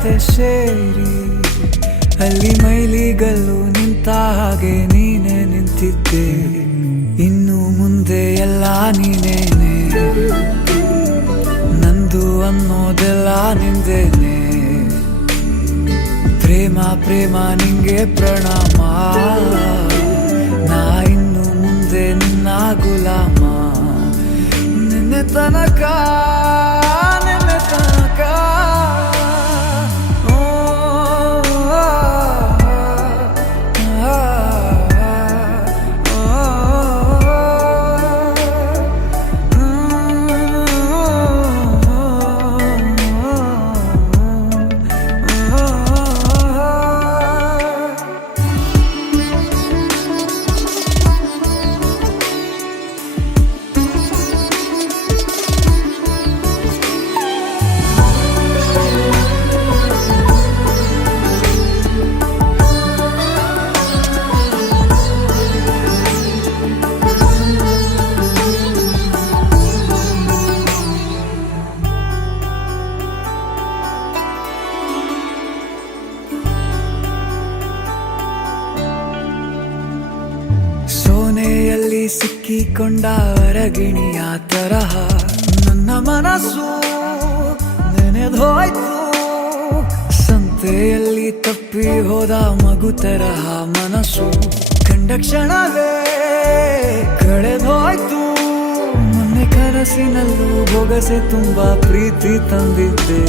ಜೊತೆ ಸೇರಿ ಅಲ್ಲಿ ಮೈಲಿಗಲ್ಲು ನಿಂತ ಹಾಗೆ ನೀನೆ ನಿಂತಿದ್ದೆ. ಇನ್ನು ಮುಂದೆ ಎಲ್ಲ ನೀನೇನೆ, ನಂದು ಅನ್ನೋದೆಲ್ಲ ನಿಂದೇನೆ. ಪ್ರೇಮ ಪ್ರೇಮ ನಿಂಗೆ ಪ್ರಣಾಮ, ನಾ ಇನ್ನು ಮುಂದೆ ನಿನ್ನ ಗುಲಾಮ. ನಿನ್ನೆ ತನಕ ನಿನ್ನೆ ತನಕ ಸೋನೆಯಲ್ಲಿ ಸಿಕ್ಕಿಕೊಂಡ ಅರಗಿಣಿಯ ತರಹ ನನ್ನ ಮನಸ್ಸು ನೆನೆದೋಯ್ತು. ಸಂತೆಯಲ್ಲಿ ತಪ್ಪಿ ಹೋದ ಮಗು ತರಹ ಮನಸ್ಸು ಕಂಡ ಕ್ಷಣವೇ ಕಳೆದೋಯ್ತು. ಮೊನ್ನೆ ಕನಸಿನಲ್ಲೂ ಬೊಗಸೆ ತುಂಬಾ ಪ್ರೀತಿ ತಂದಿದ್ದೆ.